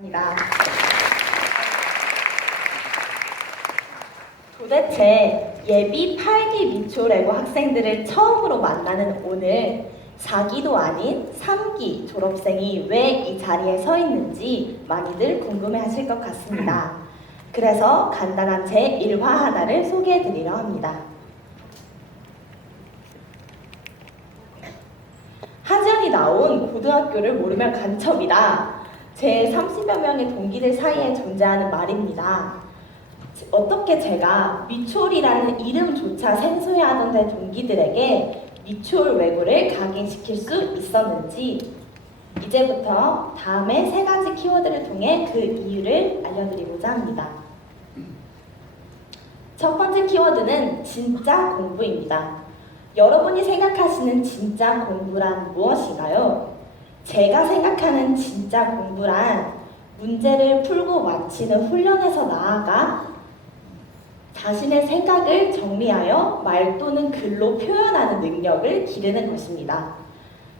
입니다. 도대체 예비 8기 미초래고 학생들을 처음으로 만나는 오늘 4기도 아닌 3기 졸업생이 왜 이 자리에 서 있는지 많이들 궁금해 하실 것 같습니다. 그래서 간단한 제 1화 하나를 소개해 드리려 합니다. 하지연이 나온 고등학교를 모르면 간첩이다. 제 30여 명의 동기들 사이에 존재하는 말입니다. 어떻게 제가 미추홀이라는 이름조차 생소해하던 동기들에게 미추홀 외고를 각인시킬 수 있었는지 이제부터 다음에 세 가지 키워드를 통해 그 이유를 알려드리고자 합니다. 첫 번째 키워드는 진짜 공부입니다. 여러분이 생각하시는 진짜 공부란 무엇인가요? 제가 생각하는 진짜 공부란 문제를 풀고 마치는 훈련에서 나아가 자신의 생각을 정리하여 말 또는 글로 표현하는 능력을 기르는 것입니다.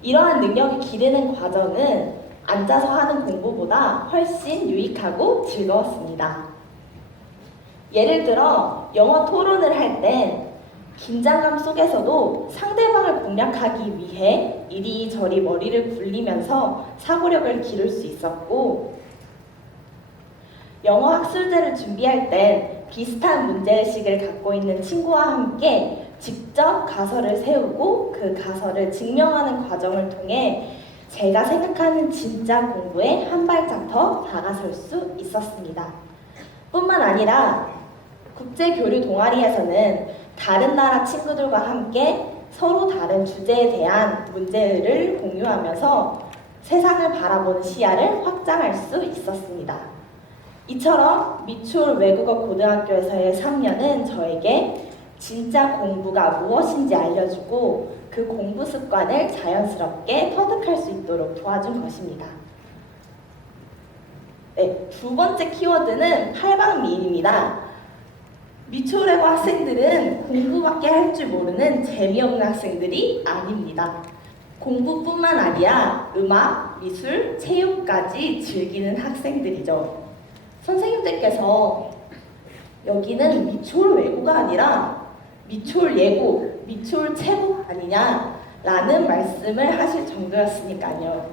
이러한 능력을 기르는 과정은 앉아서 하는 공부보다 훨씬 유익하고 즐거웠습니다. 예를 들어 영어 토론을 할 땐 긴장감 속에서도 상대방을 공략하기 위해 이리저리 머리를 굴리면서 사고력을 기를 수 있었고 영어 학술제를 준비할 땐 비슷한 문제의식을 갖고 있는 친구와 함께 직접 가설을 세우고 그 가설을 증명하는 과정을 통해 제가 생각하는 진짜 공부에 한 발짝 더 다가설 수 있었습니다. 뿐만 아니라 국제교류 동아리에서는 다른 나라 친구들과 함께 서로 다른 주제에 대한 문제를 공유하면서 세상을 바라보는 시야를 확장할 수 있었습니다. 이처럼 미추홀 외국어 고등학교에서의 3년은 저에게 진짜 공부가 무엇인지 알려주고 그 공부 습관을 자연스럽게 터득할 수 있도록 도와준 것입니다. 네, 두 번째 키워드는 팔방미인입니다. 미추홀외고 학생들은 공부밖에 할 줄 모르는 재미없는 학생들이 아닙니다. 공부뿐만 아니라 음악, 미술, 체육까지 즐기는 학생들이죠. 선생님들께서 여기는 미추홀 외고가 아니라 미추홀 예고, 미추홀 체고 아니냐라는 말씀을 하실 정도였으니까요.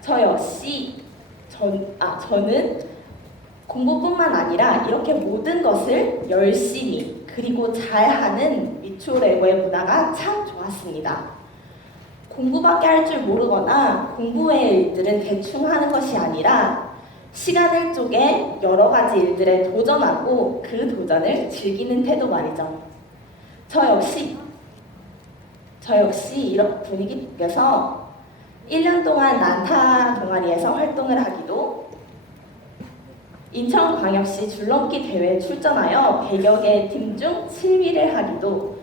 저 역시 전, 아, 저는 공부뿐만 아니라 이렇게 모든 것을 열심히 그리고 잘하는 미추홀 외고의 문화가 참 좋았습니다. 공부밖에 할 줄 모르거나 공부 외의 일들은 대충 하는 것이 아니라 시간을 쪼개 여러 가지 일들에 도전하고 그 도전을 즐기는 태도 말이죠. 저 역시 저 역시 이런 분위기 속에서 1년 동안 난타 동아리에서 활동을 하기도 인천광역시 줄넘기 대회에 출전하여 100여 개의 팀중 7위를 하기도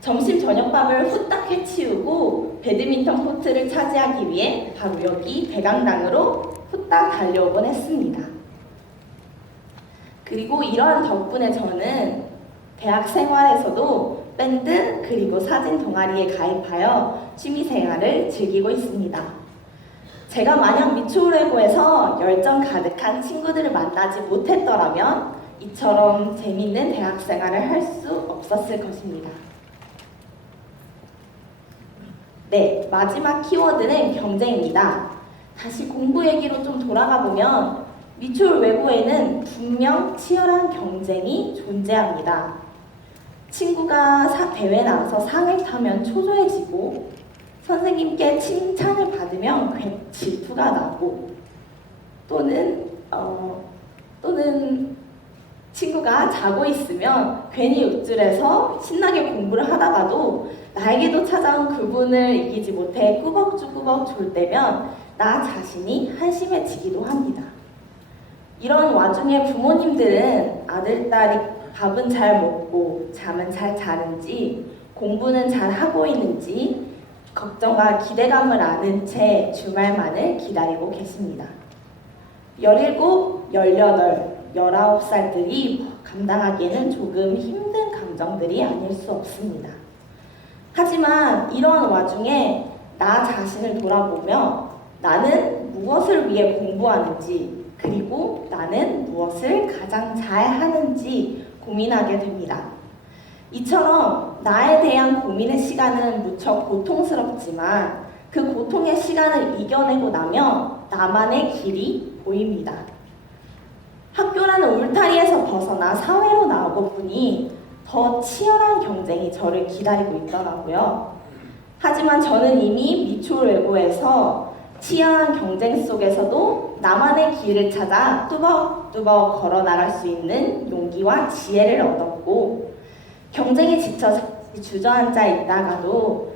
점심 저녁밥을 후딱 해치우고 배드민턴 코트를 차지하기 위해 바로 여기 대강당으로 후딱 달려오곤 했습니다. 그리고 이러한 덕분에 저는 대학 생활에서도 밴드 그리고 사진 동아리에 가입하여 취미 생활을 즐기고 있습니다. 제가 만약 미추홀외고에서 열정 가득한 친구들을 만나지 못했더라면 이처럼 재밌는 대학 생활을 할 수 없었을 것입니다. 네, 마지막 키워드는 경쟁입니다. 다시 공부 얘기로 좀 돌아가 보면 미추홀 외고에는 분명 치열한 경쟁이 존재합니다. 친구가 사, 대회 나가서 상을 타면 초조해지고 선생님께 칭찬을 받으면 괜- 질투가 나고 또는 어, 또는 친구가 자고 있으면 괜히 욕줄에서 신나게 공부를 하다가도 나에게도 찾아온 그분을 이기지 못해 꾸벅주꾸벅 졸 때면 나 자신이 한심해지기도 합니다. 이런 와중에 부모님들은 아들, 딸이 밥은 잘 먹고 잠은 잘 자는지 공부는 잘 하고 있는지 걱정과 기대감을 아는 채 주말만을 기다리고 계십니다. 17, 18, 19살들이 감당하기에는 조금 힘든 감정들이 아닐 수 없습니다. 하지만 이러한 와중에 나 자신을 돌아보며 나는 무엇을 위해 공부하는지, 그리고 나는 무엇을 가장 잘 하는지 고민하게 됩니다. 이처럼 나에 대한 고민의 시간은 무척 고통스럽지만 그 고통의 시간을 이겨내고 나면 나만의 길이 보입니다. 학교라는 울타리에서 벗어나 사회로 나오고 보니 더 치열한 경쟁이 저를 기다리고 있더라고요. 하지만 저는 이미 미초외고에서 치열한 경쟁 속에서도 나만의 길을 찾아 뚜벅뚜벅 걸어 나갈 수 있는 용기와 지혜를 얻었고 경쟁에 지쳐 주저앉아 있다가도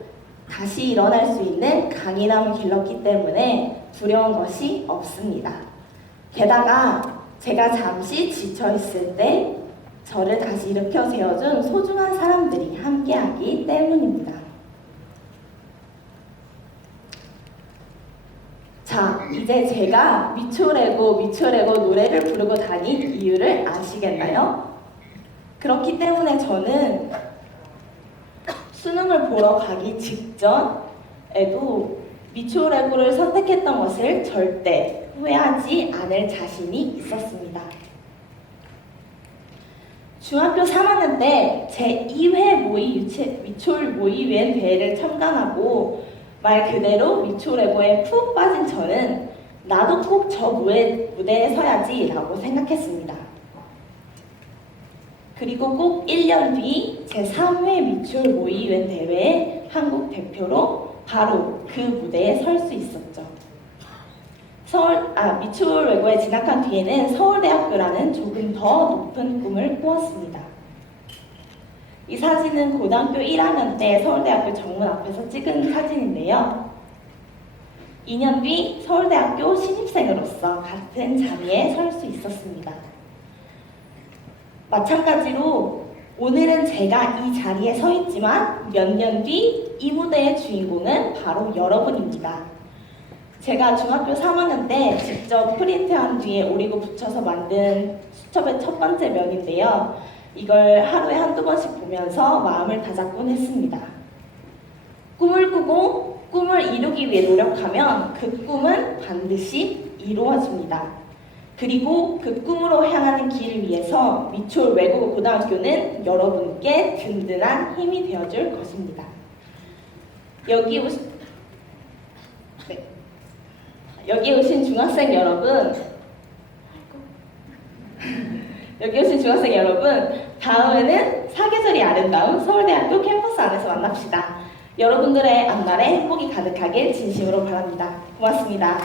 다시 일어날 수 있는 강인함을 길렀기 때문에 두려운 것이 없습니다. 게다가 제가 잠시 지쳐 있을 때 저를 다시 일으켜 세워준 소중한 사람들이 함께하기 때문입니다. 자, 이제 제가 미초레고 미초레고 노래를 부르고 다닌 이유를 아시겠나요? 그렇기 때문에 저는 수능을 보러 가기 직전에도 미초레고를 선택했던 것을 절대 후회하지 않을 자신이 있었습니다. 중학교 3학년 때 제2회 모의 유치, 미초를 모의위원 대회를 참관하고 말 그대로 미초레고에 푹 빠진 저는 나도 꼭저 무대, 무대에 서야지라고 생각했습니다. 그리고 꼭 1년 뒤 제3회 미추홀 모의위원 대회에 한국 대표로 바로 그 무대에 설 수 있었죠. 서울, 아, 미추홀 외고에 진학한 뒤에는 서울대학교라는 조금 더 높은 꿈을 꾸었습니다. 이 사진은 고등학교 1학년 때 서울대학교 정문 앞에서 찍은 사진인데요. 2년 뒤 서울대학교 신입생으로서 같은 자리에 설 수 있었습니다. 마찬가지로 오늘은 제가 이 자리에 서 있지만 몇 년 뒤 이 무대의 주인공은 바로 여러분입니다. 제가 중학교 3학년 때 직접 프린트한 뒤에 오리고 붙여서 만든 수첩의 첫 번째 면인데요. 이걸 하루에 한두 번씩 보면서 마음을 다잡곤 했습니다. 꿈을 꾸고 꿈을 이루기 위해 노력하면 그 꿈은 반드시 이루어집니다. 그리고 그 꿈으로 향하는 길을 위해서 미추홀 외국어 고등학교는 여러분께 든든한 힘이 되어줄 것입니다. 여기 오신 네. 여기 오신 중학생 여러분 여기 오신 중학생 여러분 다음에는 사계절이 아름다운 서울대학교 캠퍼스 안에서 만납시다. 여러분들의 앞날에 행복이 가득하길 진심으로 바랍니다. 고맙습니다.